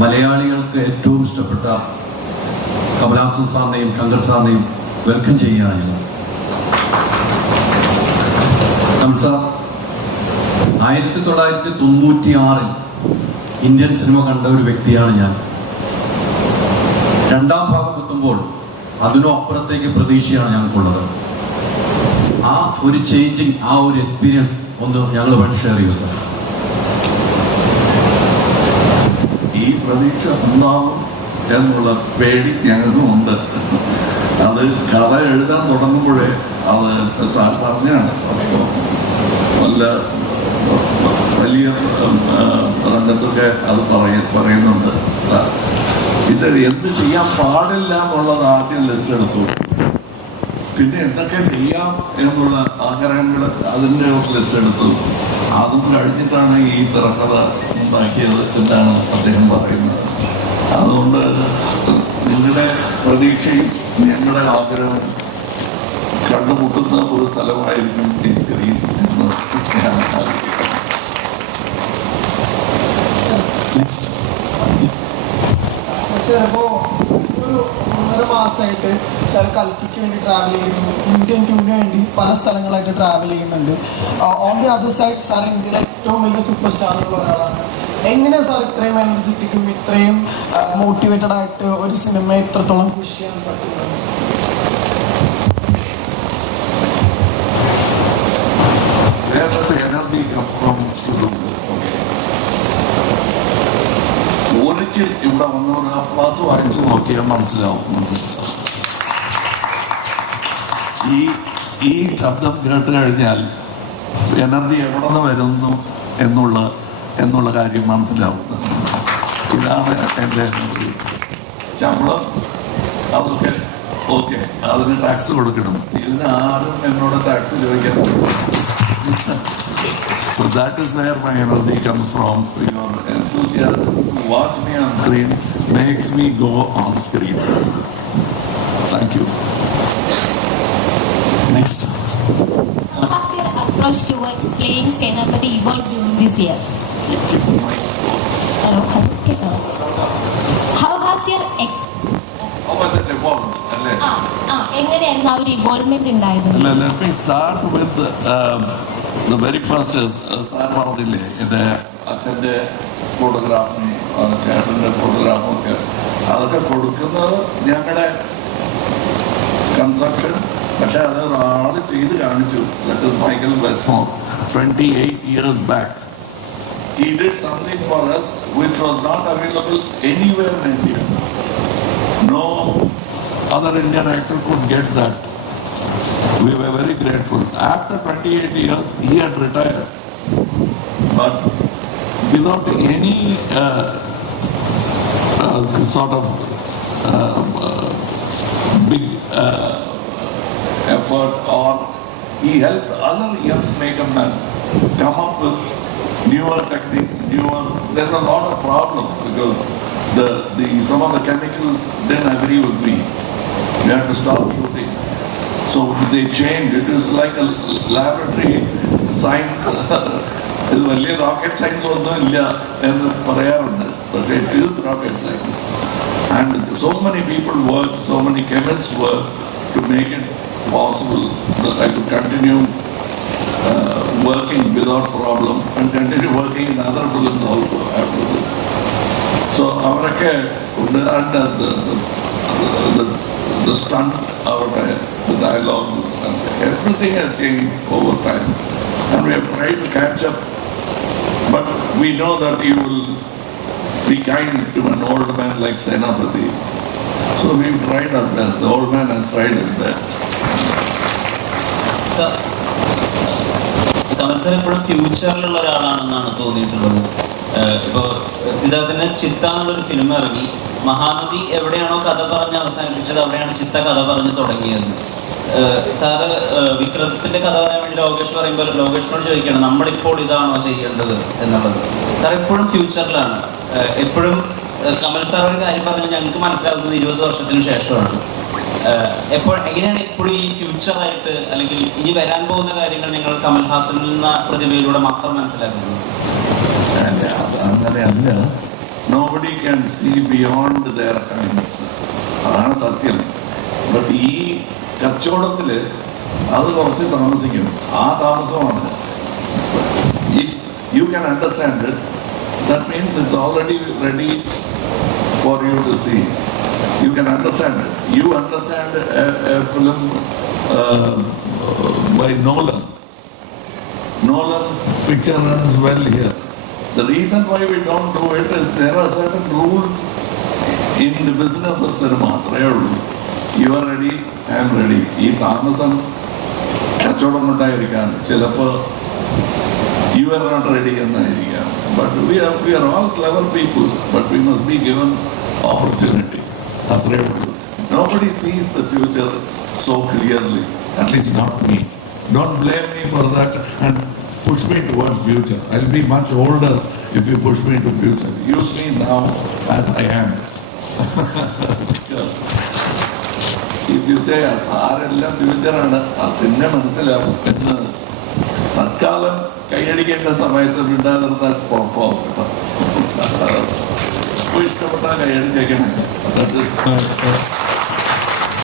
മലയാളികൾക്ക് ഏറ്റവും ഇഷ്ടപ്പെട്ട കമലഹാസൻ സാറിനെയും ശങ്കർ സാറിനെയും വെൽക്കം ചെയ്യുകയാണ് ഞങ്ങൾ സാർ ആയിരത്തി തൊള്ളായിരത്തി തൊണ്ണൂറ്റി ആറിൽ ഇന്ത്യൻ സിനിമ കണ്ട ഒരു വ്യക്തിയാണ് ഞാൻ. രണ്ടാം ഭാഗം എത്തുമ്പോൾ അതിനും അപ്പുറത്തേക്ക് പ്രതീക്ഷയാണ് ഞങ്ങൾക്കുള്ളത്. ആ ഒരു ചേഞ്ചിങ് ആ ഒരു എക്സ്പീരിയൻസ് ഒന്ന് ഞങ്ങൾ വൺ ഷെയർ ചെയ്യൂ സാർ ഈ പ്രതീക്ഷ ഉണ്ടാവും എന്നുള്ള പേടി ഞങ്ങൾക്കും ഉണ്ട്. അത് കഥ എഴുതാൻ തുടങ്ങുമ്പോഴേ അത് സാർ പറഞ്ഞാണ്. നല്ല വലിയ രംഗത്തൊക്കെ അത് പറയ പറയുന്നുണ്ട് സാർ. ഇത് എന്ത് ചെയ്യാൻ പാടില്ല എന്നുള്ളത് ആദ്യം ലിസ്റ്റെടുത്തു പിന്നെ എന്തൊക്കെ ചെയ്യാം എന്നുള്ള ആഗ്രഹങ്ങൾ അതിന്റെ ഒരു ലിസ്റ്റ് എടുത്തു അതും കഴിഞ്ഞിട്ടാണ് ഈ തിരക്കഥ ഉണ്ടാക്കിയത് എന്നാണ് അദ്ദേഹം പറയുന്നത്. അതുകൊണ്ട് നിങ്ങളുടെ പ്രതീക്ഷയും ഞങ്ങളുടെ ആഗ്രഹവും കണ്ടുമുട്ടുന്ന ഒരു സ്ഥലമായിരിക്കും സ്ക്രീൻ എന്ന് ഞാൻ ആഗ്രഹിക്കുന്നു ഒന്നര മാസമായിട്ട് സാർ കൽപ്പിക്ക് വേണ്ടി ട്രാവൽ ചെയ്യുന്നു. ഇന്ത്യൻ ടൂറിന് വേണ്ടി പല സ്ഥലങ്ങളായിട്ട് ട്രാവൽ ചെയ്യുന്നുണ്ട്. On the other side sir ഇന്ത്യയിലെ ഏറ്റവും വലിയ സൂപ്പർ സ്റ്റാറുള്ള ഒരാളാണ്. എങ്ങനെ സാർ ഇത്രയും എനർജറ്റിക്കും ഇത്രയും മോട്ടിവേറ്റഡ് ആയിട്ട് ഒരു സിനിമ ഇത്രത്തോളം പുഷ് ചെയ്യാൻ പറ്റുന്നത്? ഇവിടെ വന്നവർ ആ വായിച്ചു നോക്കിയാൽ മനസ്സിലാവും. ഈ ഈ ശബ്ദം കേട്ട് കഴിഞ്ഞാൽ എനർജി എവിടെ നിന്ന് വരുന്നു എന്നുള്ള എന്നുള്ള കാര്യം മനസ്സിലാവും ഇതാണ് എന്റെ എനർജി. ശമ്പളം അതൊക്കെ ഓക്കെ അതിന് ടാക്സ് കൊടുക്കണം. ഇതിന് ആരും എന്നോട് ടാക്സ് ചോദിക്കാൻ so that is where my energy comes from Your enthusiasm to watch me on screen makes me go on screen. Thank you. Next. How has your approach towards playing Senapati evolved during these years? Hello, കേൾക്കാമോ? How has your ex How was it evolved? അല്ലേ? ആ ആ എങ്ങനെയായിരുന്നു ആ ഒരു ഇവോൾവ്മെന്റ് ഉണ്ടായത് അല്ല, let me start with um, the very first is sir പറഞ്ഞില്ലേ എൻ്റെ അച്ഛൻ്റെ ഫോട്ടോഗ്രാഫും ചേട്ടൻ്റെ ഫോട്ടോഗ്രാഫും ഒക്കെ അതൊക്കെ കൊടുക്കുന്നത് ഞങ്ങളുടെ കൺസപ്ഷൻ പക്ഷെ അത് ഒരാൾ ചെയ്ത് കാണിച്ചു that is Michael Westmore twenty eight years back He did something for us which was not available anywhere in India. No other Indian actor could get that. We were very grateful. After 28 years, he had retired. But without any uh, uh, sort of uh, big effort or he helped other young makeup men come up with newer techniques, newer, there were a lot of problems because the, the, some of the chemicals didn't agree with me. We had to stop shooting. So they changed. It was like a laboratory science. ഇത് വലിയ rocket science ഒന്നും ഇല്ല എന്ന് പറയാറുണ്ട് പക്ഷേ it is rocket science and so many people work so many chemist work to make it possible I could continue working without problem and continue working in other films also after this. So അവരൊക്കെ ഉണ്ട് and the, the, the, the stunt അവരുടെ the dialogue and everything has changed over time and we have tried to catch up but we know that you will be kind to an old man like Senapati. So we've tried our best. The old man has tried his best. Sir, Kamal sir എപ്പോഴും ഫ്യൂച്ചറിലുള്ള ഒരാളാണെന്നാണ് തോന്നിയിട്ടുള്ളത് ഏഹ് സിദ്ധാർത്ഥിന്റെ ചിത്ത എന്നുള്ളൊരു cinema ഇറങ്ങി മഹാനദി എവിടെയാണോ കഥ പറഞ്ഞ് അവസാനിപ്പിച്ചത് അവിടെയാണ് ചിത്ത കഥ പറഞ്ഞ് തുടങ്ങിയത് സാറ് വിക്രത്തിന്റെ കഥ പറയാൻ വേണ്ടി ലോകേഷ് പറയുമ്പോൾ ലോകേഷിനോട് ചോദിക്കണം നമ്മളിപ്പോൾ ഇതാണോ ചെയ്യേണ്ടത് എന്നുള്ളത്? സാർ എപ്പോഴും ഫ്യൂച്ചറിലാണ്. എപ്പോഴും കമൽ സാർ ഒരു കാര്യം പറഞ്ഞാൽ ഞങ്ങൾക്ക് മനസ്സിലാകുന്നത് ഇരുപത് വർഷത്തിന് ശേഷമാണ്. എപ്പോൾ എങ്ങനെയാണ് ഇപ്പോഴും ഈ ഫ്യൂച്ചറായിട്ട് അല്ലെങ്കിൽ ഇനി വരാൻ പോകുന്ന കാര്യങ്ങൾ നിങ്ങൾ കമൽ ഹാസനിൽ നിന്ന പ്രതിഭയിലൂടെ മാത്രം മനസ്സിലാക്കുന്നത്? അങ്ങനെയല്ല. Nobody can see beyond their times അതാണ് സത്യം. ബട്ട് ഈ കച്ചവടത്തിൽ അത് കുറച്ച് താമസിക്കും ആ താമസമാണ് if you can understand it, that means it's already ready for you to see. You can understand it. You understand a, a film uh, by Nolan. Nolan's picture runs well here. The reason why we don't do it is there are certain rules in the business of cinema. അത്രയേ ഉള്ളൂ you are ready I am ready ഈ താമസം കച്ചവടം കൊണ്ടായിരിക്കാം ചിലപ്പോൾ you are not ready എന്നായിരിക്കാം but we are we are all clever people but we must be given opportunity അത്രയേ ഉള്ളൂ nobody sees the future so clearly at least not me don't blame me for that and push me towards future I will be much older if you push me to future use me now as I Am if you സാരെല്ലാം ഫ്യൂച്ചറാണ് അത് മനസ്സിലാവും എന്ന്. തൽക്കാലം കൈയടിക്കേണ്ട സമയത്ത് മിണ്ടാതിരുന്ന കുഴപ്പം ഇഷ്ടപ്പെട്ടാൽ കൈയടിച്ചേക്കണേ my-